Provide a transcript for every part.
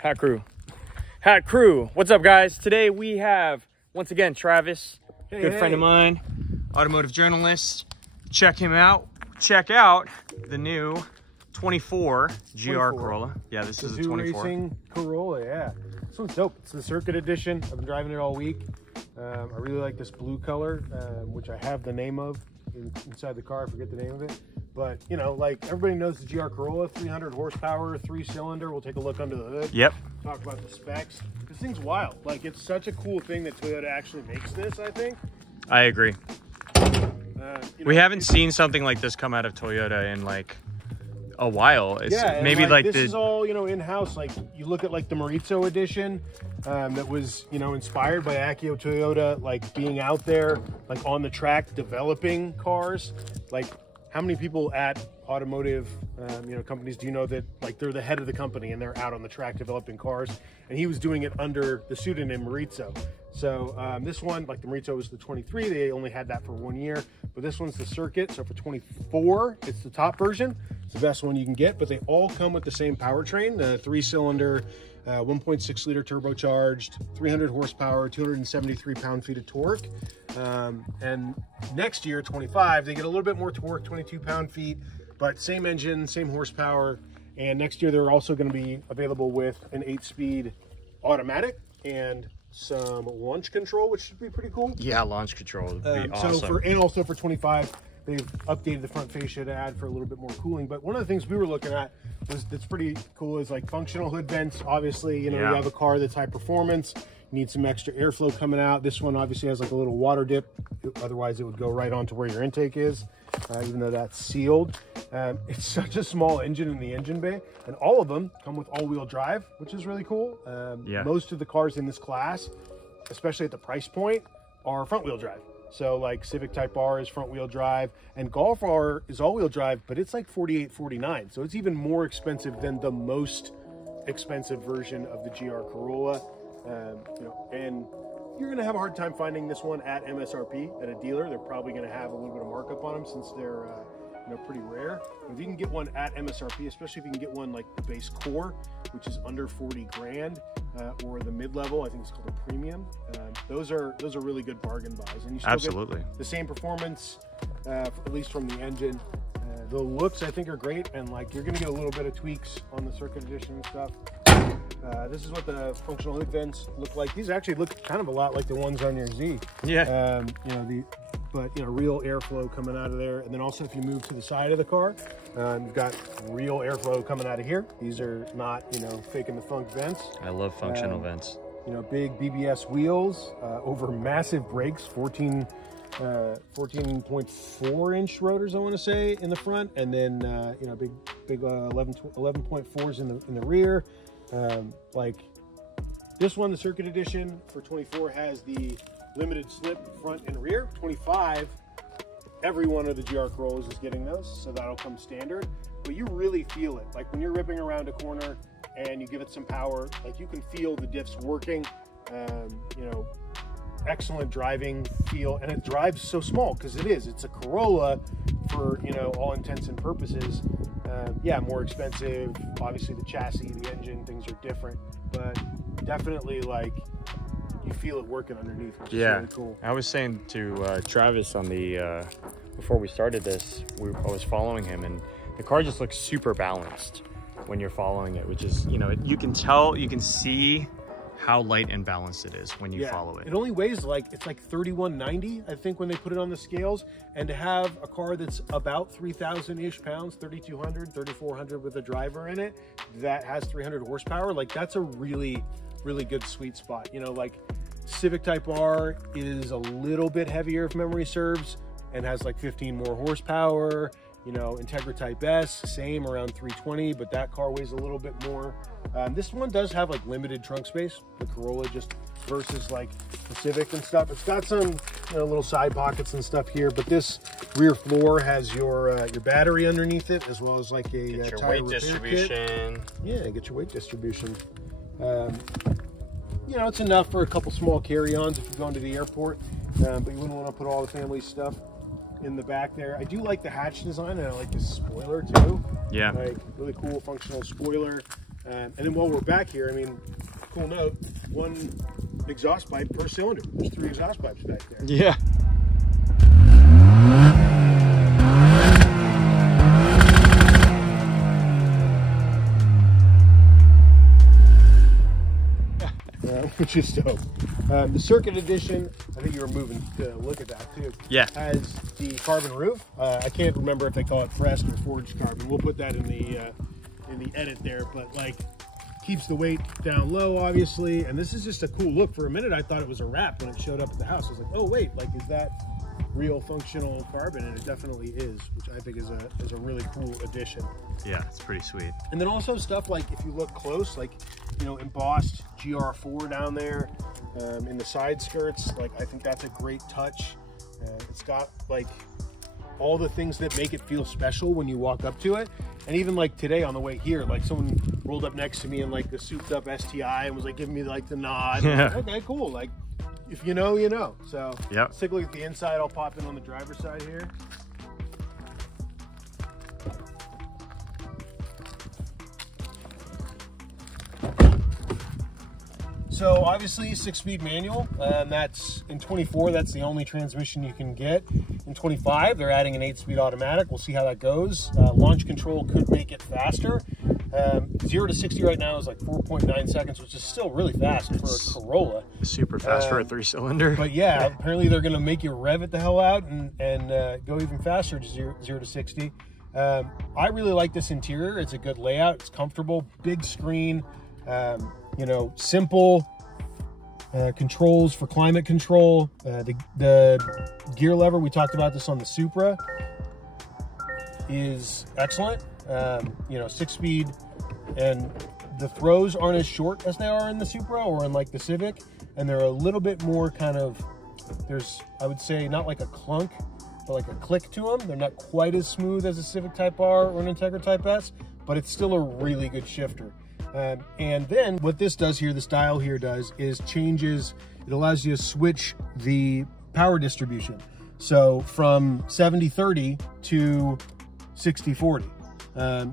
Hat crew, what's up guys? Today we have once again Travis, good friend of mine, automotive journalist. Check him out. Check out the new 24 GR Corolla. Yeah, this is a 24 racing Corolla. Yeah, this one's dope. It's the circuit edition. I've been driving it all week. I really like this blue color, which I have the name of inside the car. I forget the name of it, but you know, like everybody knows the GR Corolla, 300 horsepower, 3-cylinder. We'll take a look under the hood. Yep. Talk about the specs. This thing's wild. Like, it's such a cool thing that Toyota actually makes this. I think. I agree. We haven't seen something like this come out of Toyota in like a while. It's maybe like this is all, you know, in-house. Like, you look at like the Maurizio edition that was, you know, inspired by Akio Toyota, like being out there like on the track developing cars. Like, how many people at automotive you know, companies do you know that like they're the head of the company and they're out on the track developing cars? And he was doing it under the pseudonym Maurizio. So this one, like the Maurizio was the 23, they only had that for 1 year, but this one's the circuit. So for 24, it's the top version. It's the best one you can get, but they all come with the same powertrain, the 3-cylinder, 1.6 liter turbocharged, 300 horsepower, 273 pound-feet of torque. And next year, 25, they get a little bit more torque, 22 pound-feet, but same engine, same horsepower. And next year, they're also going to be available with an 8-speed automatic and some launch control, which should be pretty cool. Yeah, launch control would be awesome. And also for 25, they've updated the front fascia to add for a little bit more cooling. But one of the things we were looking at that's pretty cool is like functional hood vents. Obviously, you know, you have a car that's high performance, you need some extra airflow coming out. This one obviously has like a little water dip. Otherwise, it would go right onto where your intake is, even though that's sealed. It's such a small engine in the engine bay, and all of them come with all-wheel drive, which is really cool. Most of the cars in this class, especially at the price point, are front-wheel drive. So like Civic Type R is front-wheel drive, and Golf R is all-wheel drive, but it's like $48.49. So it's even more expensive than the most expensive version of the GR Corolla. You know, and you're going to have a hard time finding this one at MSRP at a dealer. They're probably going to have a little bit of markup on them since they're you know, pretty rare. But if you can get one at MSRP, especially if you can get one like the base core, which is under 40 grand, or the mid-level, I think it's called a premium. Those are really good bargain buys, and you still get the same performance, at least from the engine. The looks I think are great, and like you're going to get a little bit of tweaks on the circuit edition and stuff. This is what the functional hood vents look like. These actually look kind of a lot like the ones on your Z. Yeah. You know, but you know, real airflow coming out of there. And then also if you move to the side of the car, you've got real airflow coming out of here. These are not, you know, faking the funk vents. I love functional vents. You know, big BBS wheels, over massive brakes, 14.4 inch rotors, I want to say, in the front, and then you know, big 11.4s in the rear. Like this one, the circuit edition for 24 has the limited slip front and rear. 25, every one of the GR Corollas is getting those, so that'll come standard. But you really feel it, like when you're ripping around a corner and you give it some power, like you can feel the diffs working. You know, excellent driving feel, and it drives so small because it's a Corolla for, you know, all intents and purposes. Yeah, more expensive, obviously the chassis, the engine, things are different, but definitely like you feel it working underneath, which is really cool. I was saying to Travis on the before we started this, I was following him, and the car just looks super balanced when you're following it, which is, you know, you can tell, you can see how light and balanced it is when you follow it. It only weighs like, it's like 3190, I think, when they put it on the scales. And to have a car that's about 3,000-ish pounds, 3,200, 3,400 with a driver in it, that has 300 horsepower, like that's a really, really good sweet spot. You know, like Civic Type R is a little bit heavier if memory serves and has like 15 more horsepower. You know, Integra Type S, same, around 320, but that car weighs a little bit more. This one does have like limited trunk space, the Corolla, just versus like the Civic and stuff. It's got some, you know, little side pockets and stuff here, but this rear floor has your battery underneath it, as well as like a get your tire weight distribution. Kit. Yeah, get your weight distribution. You know, it's enough for a couple small carry-ons if you're going to the airport, but you wouldn't want to put all the family stuff in the back there. I do like the hatch design, and I like the spoiler too. Yeah. Like really cool functional spoiler. And then while we're back here, I mean, cool note, one exhaust pipe per cylinder. There's 3 exhaust pipes back there. Yeah. Which is dope. The Circuit Edition, I think you were moving to look at that too. Yeah. Has the carbon roof. I can't remember if they call it pressed or forged carbon. We'll put that in the edit there, but like keeps the weight down low, obviously. And this is just a cool look. For a minute, I thought it was a wrap when it showed up at the house. I was like, oh wait, like is that real functional carbon? And it definitely is, which I think is a really cool addition. Yeah, it's pretty sweet. And then also stuff like, if you look close, like, you know, embossed GR4 down there in the side skirts. Like, I think that's a great touch. It's got like all the things that make it feel special when you walk up to it. And even like today on the way here, like someone rolled up next to me in like the souped up STI and was like giving me like the nod. Yeah. Like, okay, cool. Like, if you know, you know. So yep. Let's take a look at the inside. I'll pop in on the driver's side here. So obviously 6-speed manual, and that's in 24, that's the only transmission you can get. In 25, they're adding an 8-speed automatic. We'll see how that goes. Launch control could make it faster. 0 to 60 right now is like 4.9 seconds, which is still really fast for a Corolla. Super fast for a 3-cylinder. But yeah, apparently they're going to make you rev it the hell out and go even faster to 0 to 60. I really like this interior. It's a good layout. It's comfortable, big screen, you know, simple controls for climate control. The gear lever, we talked about this on the Supra, is excellent. You know, 6-speed, and the throws aren't as short as they are in the Supra or in like the Civic, and they're a little bit more kind of, there's, I would say, not like a clunk, but like a click to them. They're not quite as smooth as a Civic Type R or an Integra Type S, but it's still a really good shifter. And then what this does here, this dial here does, is changes, it allows you to switch the power distribution. So from 70-30 to 60-40.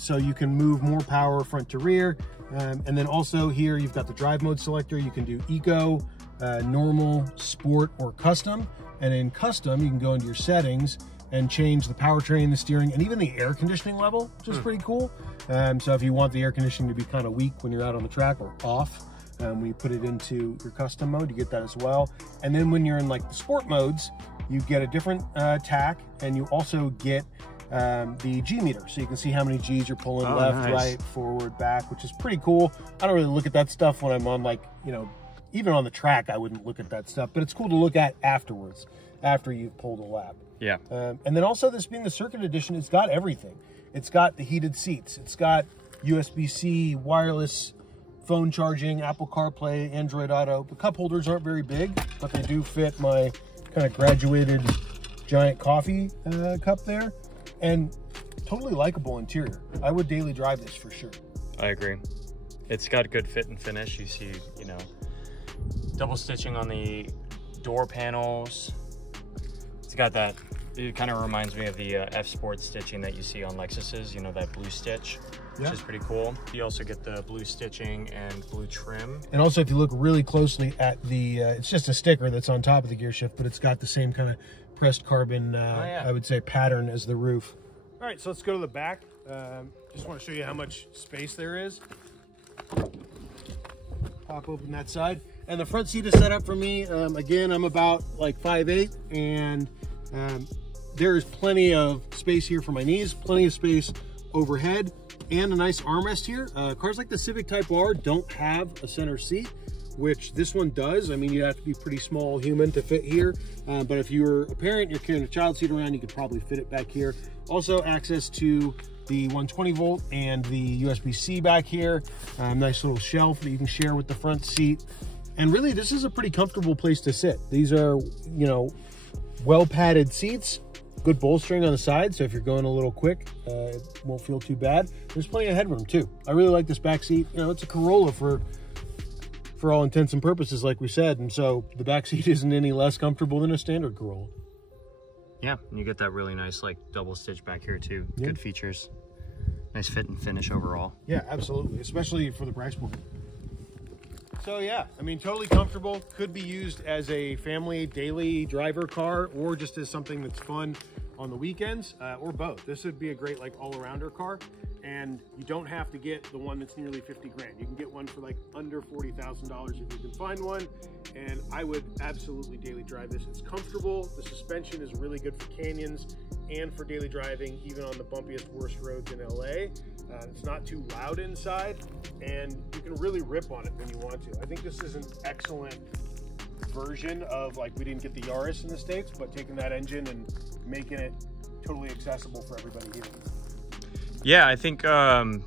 So you can move more power front to rear. And then also here, you've got the drive mode selector. You can do eco, normal, sport, or custom. And in custom, you can go into your settings and change the powertrain, the steering, and even the air conditioning level, which is pretty cool. So if you want the air conditioning to be kind of weak when you're out on the track or off, when you put it into your custom mode, you get that as well. And then when you're in like the sport modes, you get a different tack, and you also get the G meter. So you can see how many G's you're pulling, left, right, forward, back, which is pretty cool. I don't really look at that stuff when I'm on, like, you know, even on the track, I wouldn't look at that stuff, but it's cool to look at afterwards, after you've pulled a lap. Yeah. And then also, this being the Circuit Edition, it's got everything. It's got the heated seats. It's got USB-C, wireless phone charging, Apple CarPlay, Android Auto. The cup holders aren't very big, but they do fit my kind of graduated giant coffee cup there. And totally likable interior. I would daily drive this for sure. I agree. It's got good fit and finish. You see, you know, double stitching on the door panels. It's got that, it kind of reminds me of the F Sport stitching that you see on Lexuses, you know, that blue stitch, which is pretty cool. You also get the blue stitching and blue trim. And also, if you look really closely at the, it's just a sticker that's on top of the gear shift, but it's got the same kind of pressed carbon, I would say, pattern as the roof. All right, so let's go to the back. Just want to show you how much space there is. Pop open that side. And the front seat is set up for me. Again, I'm about like 5'8", and there's plenty of space here for my knees, plenty of space overhead, and a nice armrest here. Cars like the Civic Type R don't have a center seat, which this one does. I mean, you have to be pretty small human to fit here. But if you're a parent, you're carrying a child seat around, you could probably fit it back here. Also, access to the 120 volt and the USB-C back here. Nice little shelf that you can share with the front seat. And really, this is a pretty comfortable place to sit. These are, you know, well padded seats, good bolstering on the side. So if you're going a little quick, it won't feel too bad. There's plenty of headroom too. I really like this back seat. You know, it's a Corolla for all intents and purposes, like we said. And so the back seat isn't any less comfortable than a standard Corolla. Yeah, and you get that really nice like double stitch back here too. Yeah. Good features. Nice fit and finish overall. Yeah, absolutely, especially for the price point. So yeah, I mean, totally comfortable. Could be used as a family daily driver car, or just as something that's fun on the weekends, or both. This would be a great like all-arounder car, and you don't have to get the one that's nearly 50 grand. You can get one for like under $40,000 if you can find one, and I would absolutely daily drive this. It's comfortable. The suspension is really good for canyons and for daily driving, even on the bumpiest, worst roads in LA. It's not too loud inside, and you can really rip on it when you want to. I think this is an excellent version of, like, we didn't get the Yaris in the States, but taking that engine and making it totally accessible for everybody here. Yeah, I think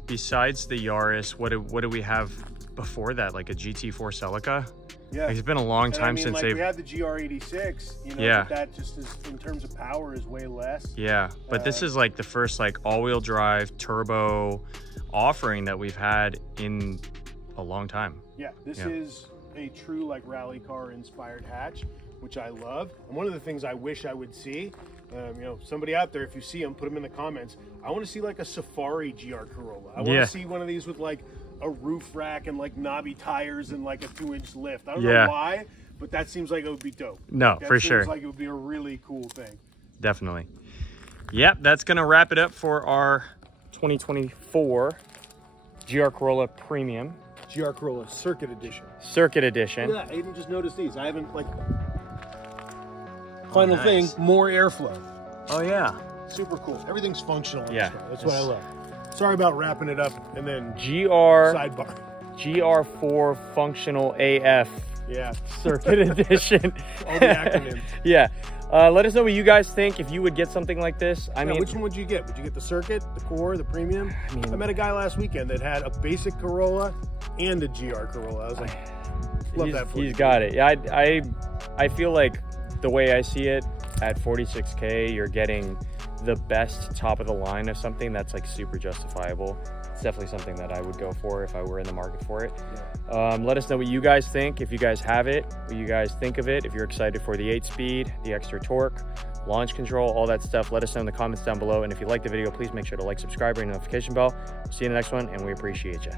besides the Yaris, what do we have before that? Like a GT4 Celica? Yeah, it's been a long time since we had the GR86, you know, yeah, but that just is, in terms of power, is way less. Yeah, but this is like the first like all-wheel drive turbo offering that we've had in a long time. Yeah, this is a true like rally car inspired hatch, which I love. And one of the things I wish I would see, you know, somebody out there, if you see them, put them in the comments. I want to see like a Safari GR Corolla. I want to see one of these with like a roof rack and like knobby tires and like a 2-inch lift. I don't know why, but that seems like it would be dope. No, that for seems sure. Like it would be a really cool thing. Definitely. Yep, that's gonna wrap it up for our 2024 GR Corolla Premium. GR Corolla Circuit Edition. Circuit Edition. Yeah, I even just noticed these. I haven't like. Final thing, more airflow. Oh yeah. Super cool. Everything's functional in this car. That's what I love. Sorry about wrapping it up and then sidebar. GR4 Functional AF. Yeah. Circuit Edition. All the acronyms. Yeah. Let us know what you guys think if you would get something like this. I mean, which one would you get? Would you get the Circuit, the Core, the Premium? I met a guy last weekend that had a basic Corolla and a GR Corolla. I was like, love that for you. He's got it. Yeah, I feel like the way I see it, at 46K, you're getting the best top of the line of something that's like super justifiable. It's definitely something that I would go for if I were in the market for it. Let us know what you guys think, if you guys have it, what you guys think of it, if you're excited for the 8-speed, the extra torque, launch control, all that stuff. Let us know in the comments down below, and if you like the video, please make sure to like, subscribe, ring the notification bell. See you in the next one, and we appreciate you.